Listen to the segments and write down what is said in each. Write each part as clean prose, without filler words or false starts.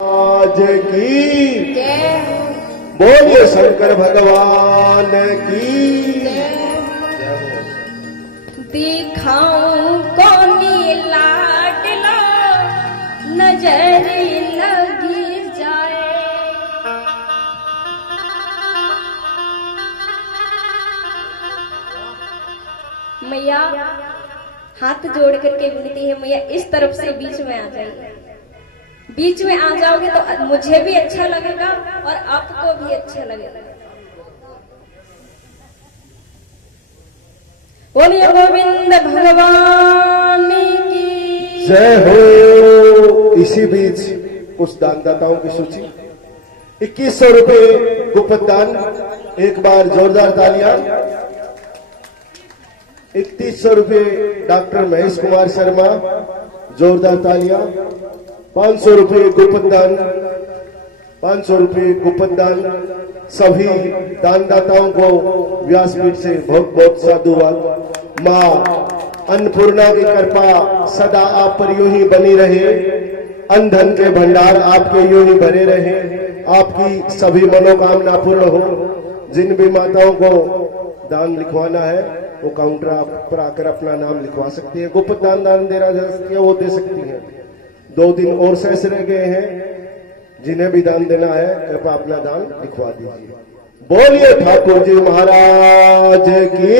आज की बोलिए शंकर भगवान की। दिखाऊं कौनी लाडला नजर लगी जाए। मैया हाथ जोड़ करके विनती है, मैया इस तरफ से बीच में आ जाइए। बीच में आ जाओगे तो मुझे भी अच्छा लगेगा और आपको भी अच्छा लगेगा। बोलिए गोविंद भगवान की जय हो। इसी बीच कुछ दानदाताओं की सूची 2100 रुपए गुप्त दान, एक बार जोरदार तालियां। 3100 रुपए डॉक्टर महेश कुमार शर्मा, जोरदार तालियां। 500 रुपए गुप्त दान, 500 रुपए गुप्त दान। सभी दानदाताओं को व्यासपीठ से बहुत बहुत साधुवाद। माँ अन्नपूर्णा की कृपा सदा आप पर यूं ही बनी रहे, अन्न धन के भंडार आपके यूं ही भरे रहे, आपकी सभी मनोकामना पूर्ण हो। जिन भी माताओं को दान लिखवाना है वो काउंटर पर आकर अपना नाम लिखवा सकती है। गुप्त दान देना जा सकती है, वो दे सकती है। 2 दिन और शेष रह गए हैं, जिन्हें भी दान देना है कृपया अपना दान लिखवा दीजिए। बोलिए ठाकुर जी महाराज की।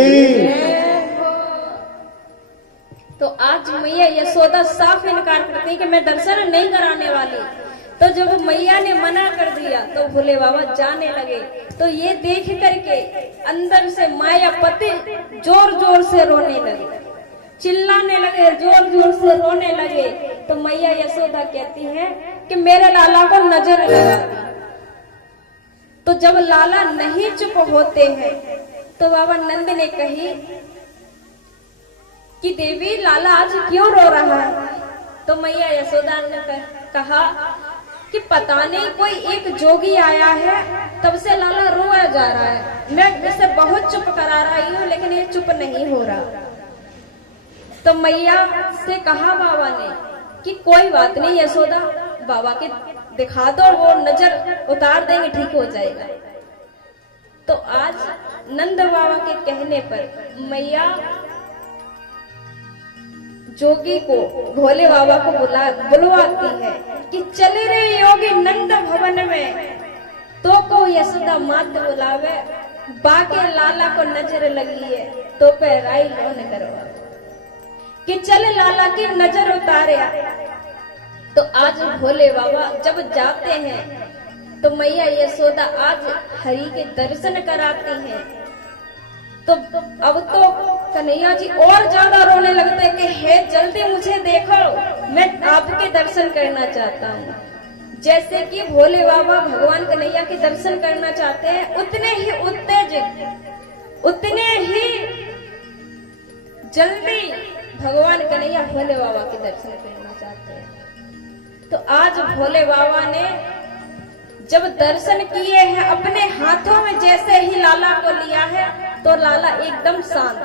तो आज मैया यशोदा साफ इनकार करती है कि मैं दर्शन नहीं कराने वाली। तो जब मैया ने मना कर दिया तो भोले बाबा जाने लगे। तो ये देख करके अंदर से मायापति जोर जोर से रोने लगे, चिल्लाने लगे, जोर जोर से रोने लगे। तो मैया यशोदा कहती है कि मेरे लाला को नजर लगा। तो जब लाला नहीं चुप होते हैं तो बाबा नंद ने कही कि देवी लाला आज क्यों रो रहा है। तो मैया यशोदा ने कहा कि पता नहीं कोई एक जोगी आया है, तब से लाला रोया जा रहा है। मैं इसे बहुत चुप करा रही हूँ लेकिन ये चुप नहीं हो रहा। तो मैया से कहा बाबा ने कि कोई बात नहीं यशोदा, बाबा के दिखा दो, वो नजर उतार देंगे, ठीक हो जाएगा। तो आज नंद बाबा के कहने पर मैया जोगी को, भोले बाबा को बुलवाती है कि चले रे योगी नंद भवन में, तो को यशोदा मात बुलावे, बाके लाला को नजर लगी है तो पे राई लोन करवा कि चले लाला की नजर उतारे। तो आज भोले बाबा जब जाते हैं तो मैया यशोदा आज हरि के दर्शन कराती हैं। तो अब तो कन्हैया जी और ज्यादा रोने लगते हैं कि हे जल्दी मुझे देखो, मैं आपके दर्शन करना चाहता हूँ। जैसे कि भोले बाबा भगवान कन्हैया के दर्शन करना चाहते हैं, उतने ही उत्तेजित, उतने ही जल्दी भगवान कन्हैया भोले बाबा के दर्शन करना चाहते हैं। तो आज भोले बाबा ने जब दर्शन किए हैं, अपने हाथों में जैसे ही लाला को लिया है तो लाला एकदम शांत,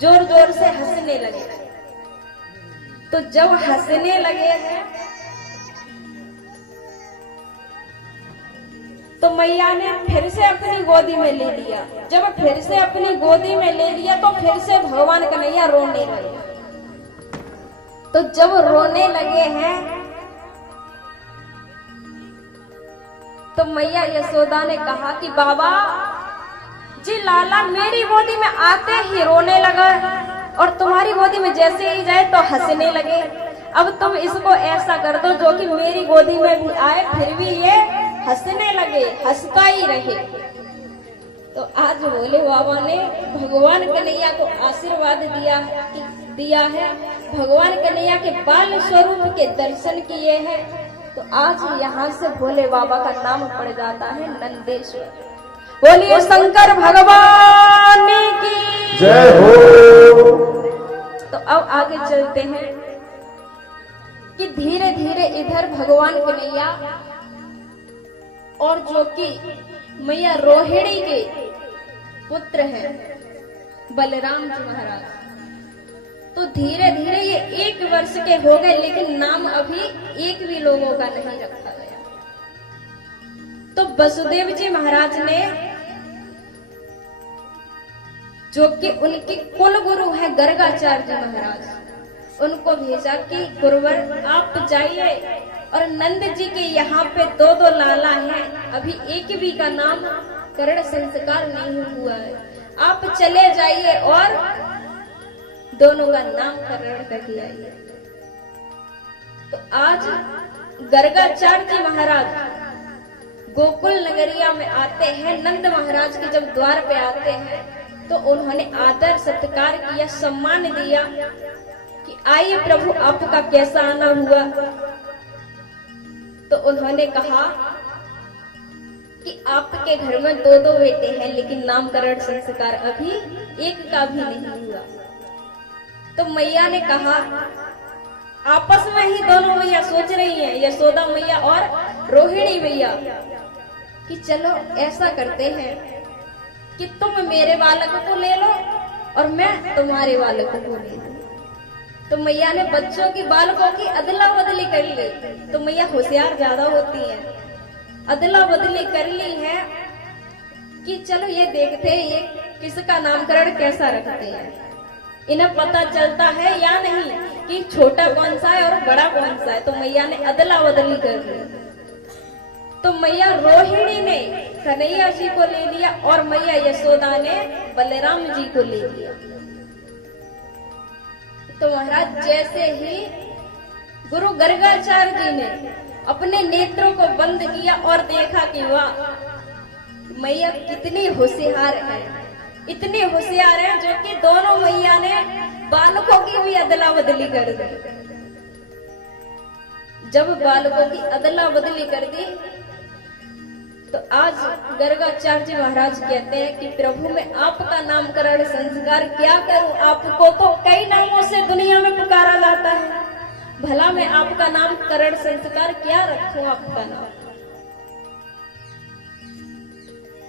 जोर जोर से हंसने लगे। तो जब हंसने लगे हैं तो मैया ने फिर से अपनी गोदी में ले लिया। जब फिर से अपनी गोदी में ले लिया तो फिर से भगवान कन्हैया रोने लगे। तो जब रोने लगे हैं तो मैया यशोदा ने कहा कि बाबा जी लाला मेरी गोदी में आते ही रोने लगा और तुम्हारी गोदी में जैसे ही जाए तो हंसने लगे। अब तुम इसको ऐसा कर दो जो कि मेरी गोदी में भी आए फिर भी ये हंसने लगे, हंसता ही रहे। तो आज भोले बाबा ने भगवान कन्हैया को आशीर्वाद दिया है, भगवान कन्हैया के बाल स्वरूप के दर्शन किए हैं। तो आज यहाँ से भोले बाबा का नाम पड़ जाता है नंदेश्वर। बोलिए शंकर भगवान की जय हो। तो अब आगे चलते हैं कि धीरे धीरे इधर भगवान कन्हैया और जो कि मैया रोहिणी के पुत्र हैं बलराम जी महाराज, तो धीरे धीरे ये 1 वर्ष के हो गए लेकिन नाम अभी एक भी लोगों का नहीं रखा गया। वसुदेव जी महाराज ने, जो कि उनके कुल गुरु है गर्गाचार्य जी महाराज, उनको भेजा कि गुरुवर आप जाइए और नंद जी के यहाँ पे दो दो लाला हैं, अभी एक भी का नाम करण संस्कार नहीं हुआ है, आप चले जाइए और दोनों का नामकरण करके आइए। तो आज गर्गाचार्य जी महाराज गोकुल नगरिया में आते हैं, नंद महाराज के जब द्वार पे आते हैं तो उन्होंने आदर सत्कार किया, सम्मान दिया कि आइए प्रभु आपका कैसा आना हुआ। तो उन्होंने कहा कि आपके घर में दो दो बेटे हैं लेकिन नामकरण संस्कार अभी एक का भी नहीं हुआ। तो मैया ने कहा, आपस में ही दोनों मैया सोच रही हैं, यशोदा मैया और रोहिणी मैया, कि चलो ऐसा करते हैं कि तुम मेरे बालक को ले लो और मैं तुम्हारे बालक को ले लूं। तो मैया ने बच्चों की बालकों की अदला बदली कर ली। तो मैया होशियार ज्यादा होती है, अदला बदली कर ली है कि चलो ये देखते हैं ये किसका नामकरण कैसा रखते हैं, इन्हें पता चलता है या नहीं कि छोटा कौन सा है और बड़ा कौन सा है। तो मैया ने अदला बदली कर ली। तो मैया रोहिणी ने कन्हैया जी को ले लिया और मैया यशोदा ने बलराम जी को ले लिया। तो महाराज जैसे ही गुरु गर्गाचार्य जी ने अपने नेत्रों को बंद किया और देखा कि वाह मैया कितनी होशियार है, इतनी होशियार है जो कि दोनों मैया ने बालकों की भी अदला बदली कर दी। जब बालकों की अदला बदली कर दी तो आज गर्गाचार्य जी महाराज कहते हैं कि प्रभु मैं आपका नामकरण संस्कार क्या करूं, आपको तो कई नामों से दुनिया में पुकारा जाता है, भला मैं आपका नामकरण संस्कार क्या रखूं आपका नाम।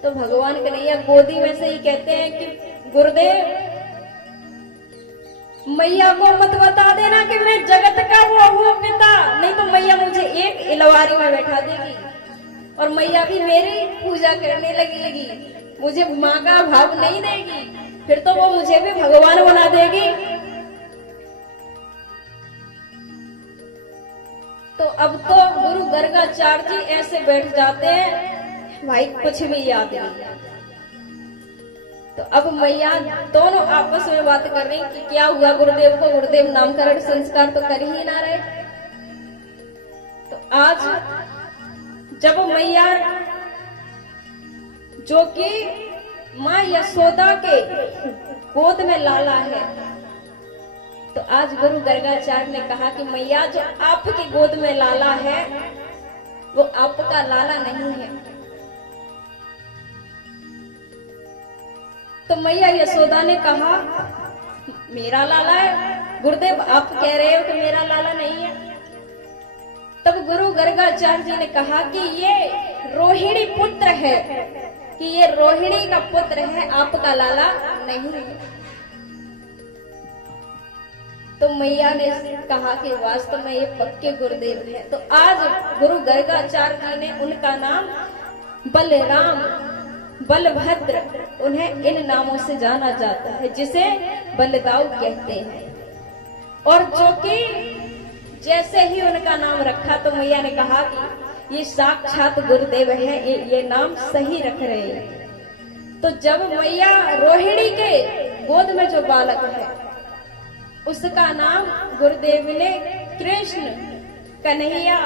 तो भगवान कन्हैया गोदी में से ही कहते हैं कि गुरुदेव मैया को मत बता देना कि मैं जगत का वो हूँ पिता, नहीं तो मैया मुझे एक इलवारी में बैठा देगी और मैया भी मेरी पूजा करने लगेगी, मुझे माँ का भाव नहीं देगी, फिर तो वो मुझे भी भगवान बना देगी। तो अब तो गुरु गर्गाचार्य जी ऐसे बैठ जाते हैं, भाई कुछ भी याद नहीं। तो अब मैया दोनों आपस में बात कर रही कि क्या हुआ गुरुदेव को, गुरुदेव नामकरण संस्कार तो कर ही ना रहे। तो आज जब मैया जो कि माँ यशोदा के गोद में लाला है, तो आज गुरु गर्गाचार्य ने कहा कि मैया जो आपकी गोद में लाला है वो आपका लाला नहीं है। तो मैया यशोदा ने कहा मेरा लाला है, गुरुदेव आप कह रहे हो कि मेरा लाला नहीं है। तब गुरु गर्गाचार्य जी ने कहा कि ये रोहिणी पुत्र है, कि ये रोहिणी का पुत्र है, आपका लाला नहीं है। तो मैया ने कहा कि वास्तव में ये पक्के गुरुदेव है। तो आज गुरु गर्गाचार्य जी ने उनका नाम बलराम, बलभद्र, उन्हें इन नामों से जाना जाता है जिसे बलदाऊ कहते हैं। और जो कि जैसे ही उनका नाम रखा तो मैया ने कहा कि ये साक्षात गुरुदेव है, ये नाम सही रख रहे हैं। तो जब मैया रोहिणी के गोद में जो बालक है उसका नाम गुरुदेव ने कृष्ण, कन्हैया,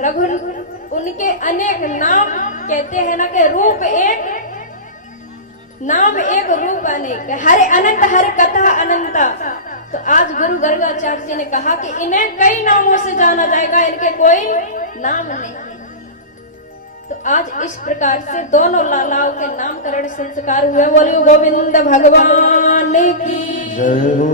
रघु, उनके अनेक नाम कहते हैं ना कि रूप एक, नाम एक, रूप अनेक, हरे अनंत हर कथा अनंता। तो आज गुरु गर्गाचार्य जी ने कहा कि इन्हें कई नामों से जाना जाएगा, इनके कोई नाम नहीं। तो आज इस प्रकार से दोनों लालाओं के नामकरण संस्कार हुए। बोलिए गोविंद भगवान की जय हो।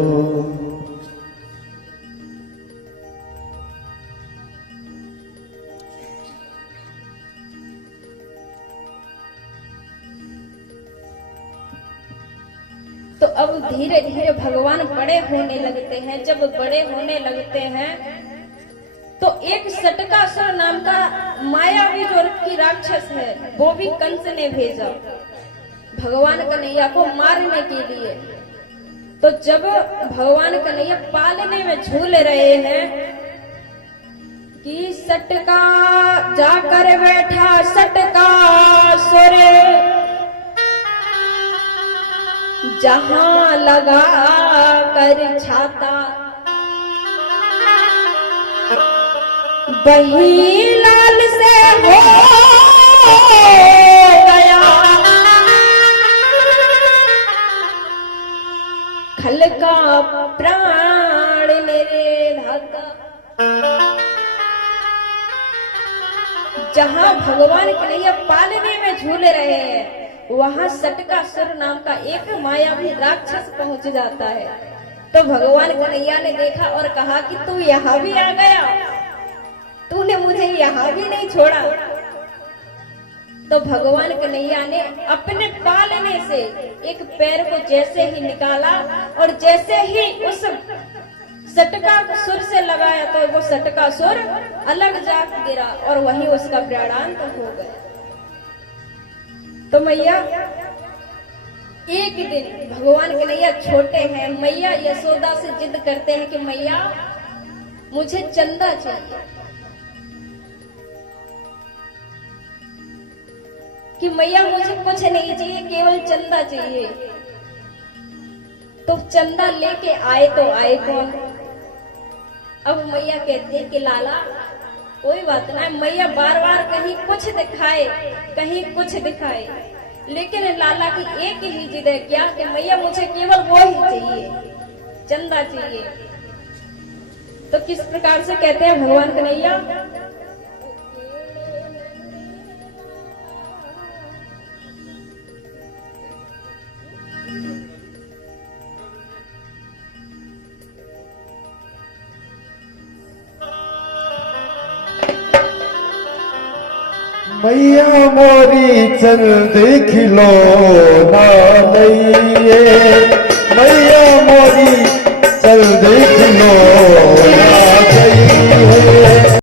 तो अब धीरे धीरे भगवान बड़े होने लगते हैं। जब बड़े होने लगते हैं तो एक सटकासुर नाम का मायावी जो रूप की राक्षस है वो भी कंस ने भेजा भगवान कन्हैया को मारने के लिए। तो जब भगवान कन्हैया पालने में झूल रहे हैं कि सटका जाकर बैठा सटका सुरे, जहां लगा कर छाता वही लाल से हो गया, खल का प्राण मेरे धाता। जहां भगवान कन्हैया पालने में झूल रहे हैं वहां सटकासुर नाम का एक मायावी राक्षस पहुंच जाता है। तो भगवान कन्हैया ने देखा और कहा कि तू यहाँ भी आ गया, तूने मुझे यहाँ भी नहीं छोड़ा। तो भगवान कन्हैया ने अपने पालने से एक पैर को जैसे ही निकाला और जैसे ही उस सटकासुर से लगाया तो वो सटकासुर अलग जा गिरा और वहीं उसका प्राणांत हो गया। तो मैया एक दिन भगवान कन्हैया छोटे हैं, मैया यशोदा से जिद करते हैं कि मैया मुझे चंदा चाहिए, कि मैया मुझे कुछ नहीं चाहिए केवल चंदा चाहिए। तो चंदा लेके आए तो आए कौन? अब मैया कहती है कि लाला कोई बात ना, मैया बार बार कहीं कुछ दिखाए कहीं कुछ दिखाए, लेकिन लाला की एक ही जिद है क्या कि मैया मुझे केवल वो ही चाहिए, चंदा चाहिए। तो किस प्रकार से कहते हैं भगवान कन्हैया, मैया मोरी चल देख लो ना लइए, मैया मोरी